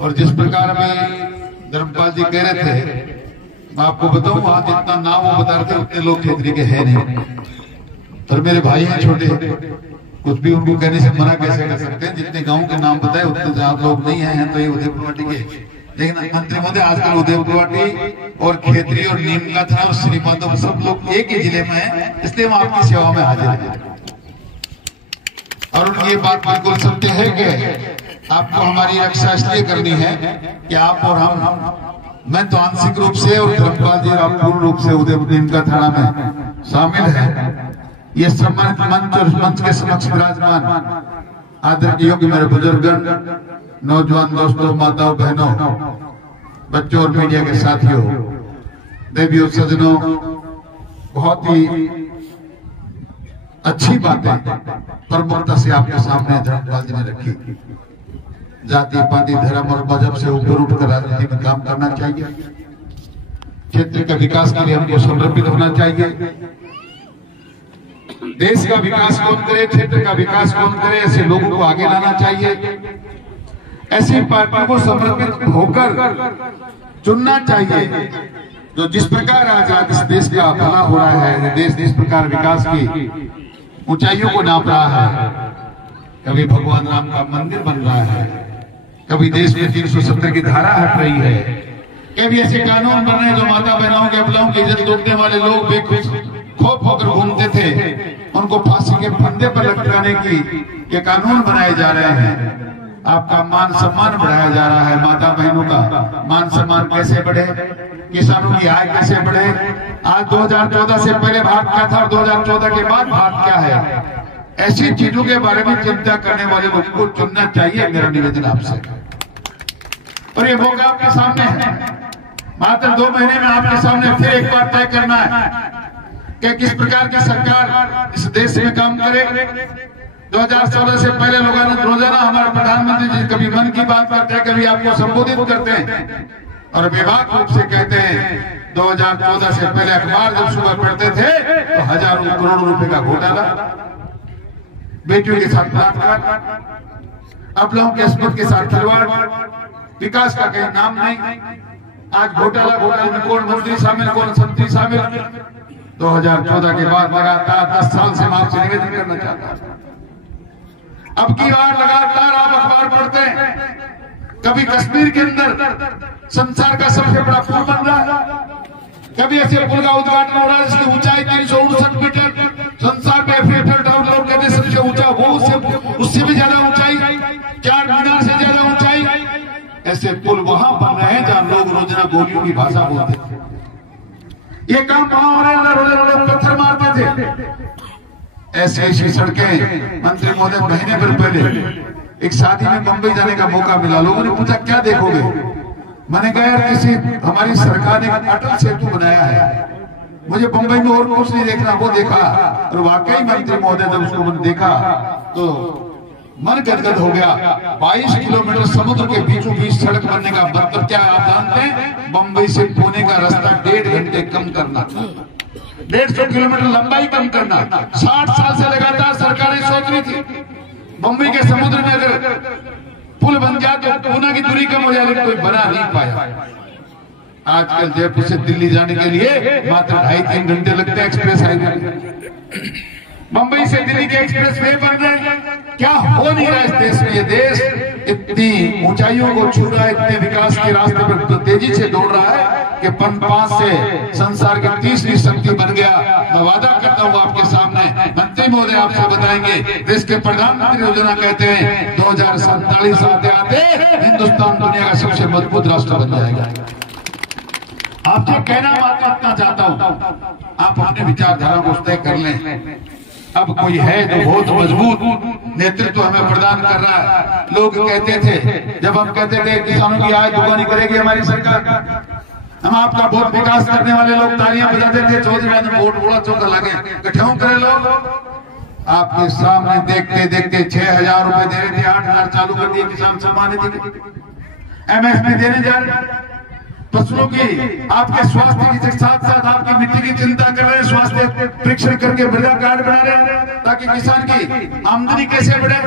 और जिस प्रकार में धर्मपाल जी कह रहे थे, मैं आपको बताऊं, वहां जितना नाम वो बता रहे थे उतने लोग खेतरी के है नहीं। और मेरे भाई हैं छोटे, कुछ भी उनको कहने से मना कैसे कर सकते हैं। जितने गांव के नाम बताए उतने ज्यादा लोग नहीं हैं तो ये उदयपुर वाटी के। लेकिन मंत्री महोदय आजकल उदयपुर वाटी और खेतरी और नीम का था और श्री माधव सब लोग एक ही जिले में है, इसलिए हम आपकी सेवा में हाजिर हैं। और उनकी ये बात बिल्कुल सत्य है कि आपको हमारी रक्षा इसलिए करनी है कि आप और हम, मैं तो आंशिक रूप से और धर्मपाल जी आप पूर्ण रूप से उदयपुर नीम का थाना में शामिल है। ये सम्मानित मंच और मंच के समक्ष विराजमान आदरणीय योग्य मेरे बुजुर्गन, नौजवान दोस्तों, माताओं, बहनों, बच्चों और मीडिया के साथियों, देवियों, सज्जनों, बहुत ही अच्छी बातें प्रमुखता से आपके सामने धर्मपाल जी ने रखी। जाति पाति धर्म और मजहब से ऊपर उठकर राजनीति में काम करना चाहिए। क्षेत्र के विकास के लिए हमको समर्पित होना चाहिए। देश का विकास कौन करे, क्षेत्र का विकास कौन करे, ऐसे लोगों को आगे लाना चाहिए। ऐसी पार्टियों को समर्पित होकर चुनना चाहिए जो जिस प्रकार आज इस देश का भला हो रहा है, देश जिस प्रकार विकास की ऊंचाइयों को नाप रहा है। कभी भगवान राम का मंदिर बन रहा है, कभी देश में 370 की धारा हट रही है, कभी ऐसे कानून बन रहे हैं जो माता बहनों के अबलाओं की इज्जत लूटने वाले लोग बेखौफ होकर घूमते थे, उनको फांसी के फंदे पर लटकाने के कानून बनाए जा रहे हैं। आपका मान सम्मान बढ़ाया जा रहा है। माता बहनों का मान सम्मान कैसे बढ़े, किसानों की आय कैसे बढ़े। आज 2014 से पहले भाग क्या था और 2014 के बाद भाग क्या है, ऐसी चीजों के बारे में चिंता करने वाले लोगों को चुनना चाहिए। मेरा निवेदन आपसे, और ये मौका आपके सामने है। मात्र 2 महीने में आपके सामने फिर एक बार तय करना है कि किस प्रकार की सरकार इस देश में काम करे। 2014 से पहले लोग रोजाना हमारे प्रधानमंत्री जी कभी मन की बात करते हैं, कभी आपको संबोधित करते हैं और बेबाक रूप से कहते हैं 2014 से पहले अखबार जब सुबह पढ़ते थे तो हजारों करोड़ों रुपए का घोटाला, बेटियों के साथ बलात्कार, अबलाओं के अस्पताल के साथ खिलवाड़, विकास का कहीं नाम नहीं। आज घोटाला में कौन मंत्री शामिल, कौन संतरी शामिल। 2014 के बाद लगातार 10 साल से मैं आपसे निवेदन करना चाहता हूं, अब की बार लगातार आप अखबार पढ़ते हैं, कभी कश्मीर के अंदर संसार का सबसे बड़ा पुल बन रहा है, कभी ऐसे पुल का उद्घाटन हो रहा है जिसकी ऊंचाई 359 मीटर, संसार में एफिल टावर लोग कहते हैं सबसे ऊंचा, वो उससे भी ज्यादा ऊंचाई, 4 मीनार से ज्यादा ऊंचाई। ऐसे पुल वहां बन रहे हैं जहां लोग रोजाना गोलियों की भाषा बोलते थे। ये काम वहां हो रहे हैं, रोज पत्थर मारते थे। ऐसी ऐसी सड़कें, मंत्री महोदय, महीने भर पहले एक शादी में मुंबई जाने का मौका मिला। लोगों ने पूछा क्या देखोगे, मैंने कहा यार किसी हमारी सरकार ने अटल सेतु बनाया है, मुझे मुंबई में और कुछ नहीं देखना। वो देखा और वाकई मंत्री महोदय जब उसको मैंने देखा तो मन गदगद हो गया। 22 किलोमीटर समुद्र के बीचों बीच सड़क बनने का मतलब क्या आप जानते हैं? मुंबई से पुणे का रास्ता 1.5 घंटे कम करना, 150 किलोमीटर लंबाई कम करना। 60 साल से लगातार सरकारें सोच रही थी मुंबई के समुद्र में अगर पुल बन जाए तो पुणे की दूरी कम हो जाए, कोई बना नहीं पाया। आजकल जयपुर से दिल्ली जाने के लिए मात्र 2.5-3 घंटे लगते हैं एक्सप्रेस हाईवे। मुंबई से दिल्ली के एक्सप्रेस वे बन रहे हैं। क्या हो नहीं रहा इस देश में? ये देश इतनी ऊंचाइयों को छू रहा है, इतने विकास के रास्ते पर तो तेजी से दौड़ रहा है कि 5 से संसार की तीसरी शक्ति बन गया। मैं वादा करता हूँ आपके सामने, मंत्री महोदय आपसे बताएंगे, देश के प्रधानमंत्री योजना कहते हैं 2047 आते आते हिंदुस्तान दुनिया का सबसे मजबूत राष्ट्र बन जाएगा। आपसे कहना मात्र इतना चाहता हूँ, आप अपने विचारधारा को तय कर लें। अब कोई है जो बहुत मजबूत नेतृत्व हमें प्रदान कर रहा है। लोग कहते थे, जब हम कहते थे किसानों की आय दुगनी करेगी हमारी सरकार, हम आपका बहुत विकास करने वाले लोग तालियां बजाते थे, चौधरी में वोट बड़ा चौका लगे कठिन करे लोग। आपके सामने देखते देखते 6,000 रुपए दे रहे थे, 8,000 चालू कर दिए, किसान सम्मान निधि MSP देने जा रहे। फसलों की आपके स्वास्थ्य के साथ साथ आपकी मिट्टी की चिंता कर रहे हैं, स्वास्थ्य परीक्षण करके मृदा कार्ड बना रहे हैं ताकि किसान की आमदनी कैसे बढ़े,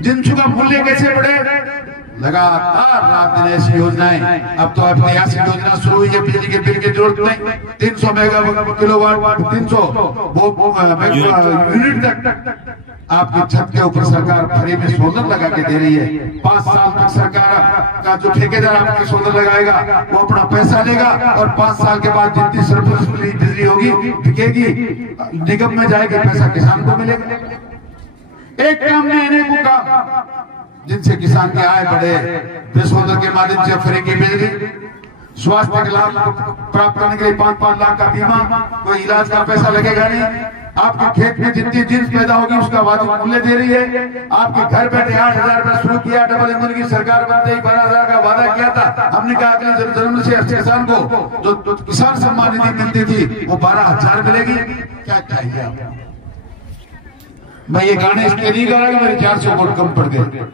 जिंसु का मूल्य कैसे बढ़े। लगातार रात दिन ऐसी योजनाएं। अब तो 83 योजना शुरू हुई है, बिजली के बिल की जरूरत नहीं, 300 मेगा किलोवाट 300 यूनिट तक आपकी छत के ऊपर सरकार फ्री में सोलर लगा के दे रही है। 5 साल तक सरकार का जो ठेकेदार आपकी सोलर लगाएगा वो अपना पैसा लेगा और 5 साल के बाद जितनी सरप्लस बिजली होगी बिकेगी निगम में जाएगी, पैसा किसान को मिलेगा। एक काम में अनेकों काम जिनसे किसान की आय बढ़े, सोलर के माध्यम से फ्री की बिजली, स्वास्थ्य के लाभ प्राप्त करने के लिए 5-5 लाख का बीमा, कोई इलाज का पैसा लगेगा नहीं। आपके खेत में जितनी जिन्स पैदा होगी उसका वाजिब मूल्य दे रही है। आपके घर बैठे 8,000 रुपए शुरू किया, डबल इंजन की सरकार बनते ही 12,000 का वादा किया था। हमने कहा अगले जन्म से किसान को जो किसान सम्मान निधि मिलती थी वो 12,000 मिलेगी। क्या चाहिए आपको? मैं ये गाने इसलिए नहीं गा रहा कि मेरे 400 वोट कम पड़ गए,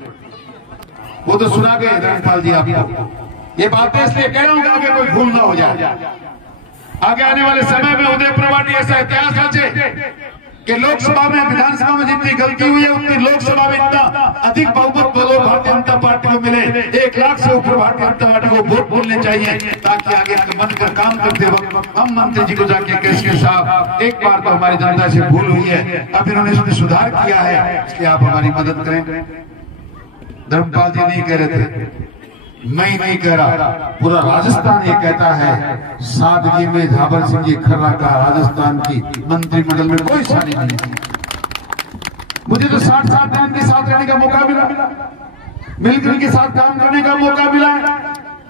वो तो सुना गए धर्मपाल जी आपको। ये बातें इसलिए कह रहा हूं कि आगे कोई भूल ना हो जाए। आगे आने वाले समय में उदय प्रवाटी ऐसा इतिहास रचे कि लोकसभा में विधानसभा में जितनी गलती हुई है उतनी लोकसभा में इतना अधिक बहुमत बोलो भारतीय जनता पार्टी को मिले। 1 लाख से ऊपर भारतीय जनता पार्टी को वोट बोलने चाहिए ताकि आगे मन कर काम करते वक्त हम मंत्री जी को जाके कैसे साहब एक बार तो हमारी जनता से भूल हुई है, अब इन्होंने इसमें सुधार किया है, इसलिए आप हमारी मदद करें। धर्मपाल जी नहीं कह रहे थे, मैं ही नहीं कह रहा, पूरा राजस्थान ये कहता है। सादगी में झाबर सिंह जी खर्रा का राजस्थान की मंत्रिमंडल में कोई शानी नहीं थी। मुझे तो 60 दिन के साथ रहने का मौका मिला, मिलकर के साथ काम करने का मौका मिला।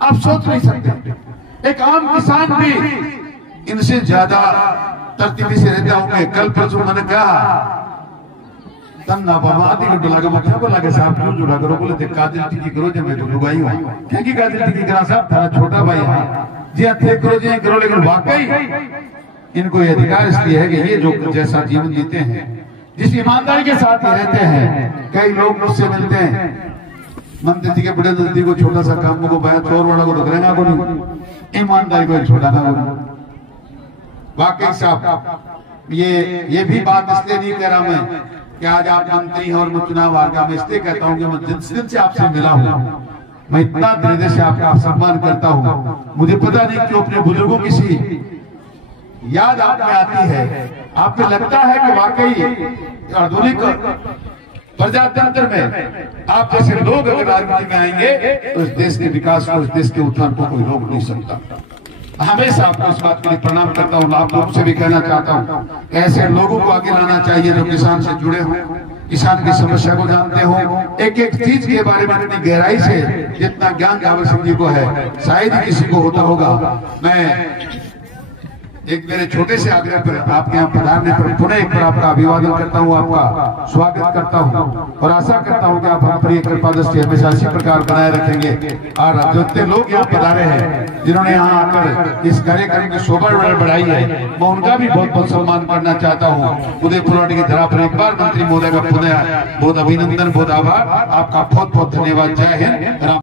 आप सोच नहीं सकते एक आम किसान भी इनसे ज्यादा तरतीबी से रहता होंगे। कल परसों मैंने कहा तन्ना बाबा आदि को डुला के मक्खा को लाके साहब क्यों जुड़ा करो, बोले थे कादिल टिकी करो जब मैं तो लुगाई हूं क्या कि कादिल टिकी करा साहब था छोटा भाई है जी थे करो जी करो, लेकिन वाकई इनको ये अधिकार इसलिए है कि ये जो जैसा जीवन जीते हैं, जिस ईमानदारी के साथ ये रहते हैं। कई लोग मुझसे मिलते हैं, मंत्री जी के बड़े नजदी को छोटा सा काम को बाया चोर वाला को टकरेगा को नहीं, ईमानदारी को छोटा ना हो। वाकई साहब ये भी बात इसलिए नहीं कह रहा मैं कि आज आप मंत्री हैं और मैं चुनाव आ गया, मैं इसलिए कहता हूं कि मैं जिस दिन से आपसे मिला हूं मैं इतना हृदय से आपका सम्मान करता हूं। मुझे पता नहीं क्यों अपने बुजुर्गों की सी याद आप में आती है, आप में लगता है कि वाकई आधुनिक प्रजातंत्र में आप जैसे लोग अगर राजनीति में आएंगे तो इस देश के विकास को, इस देश के उत्थान को कोई रोक नहीं सकता। हमेशा आपको इस बात के लिए प्रणाम करता हूँ। आप लोगों से भी कहना चाहता हूँ ऐसे लोगों को आगे लाना चाहिए जो किसान से जुड़े हों, किसान की समस्या को जानते हो, एक एक चीज के बारे में इतनी गहराई से जितना ज्ञान झाबर सिंह जी को है शायद ही किसी को होता होगा। मैं एक मेरे छोटे से आग्रह पर आपके यहाँ पधारने पर पुनः एक बार आपका अभिवादन करता हूँ, आपका स्वागत करता हूँ और आशा करता हूँ कि आप हमारी कृपा दृष्टि हमेशा इसी प्रकार बनाए रखेंगे। और जितने लोग यहाँ पधारे हैं जिन्होंने यहाँ आकर इस कार्यक्रम की शोभा बढ़ाई है, मैं उनका भी बहुत बहुत सम्मान करना चाहता हूँ। उदय प्रवाटी की धरा पर एक बार मंत्री महोदय का पुनः बहुत अभिनंदन, बहुत आभार, आपका बहुत बहुत धन्यवाद। जय हिंद।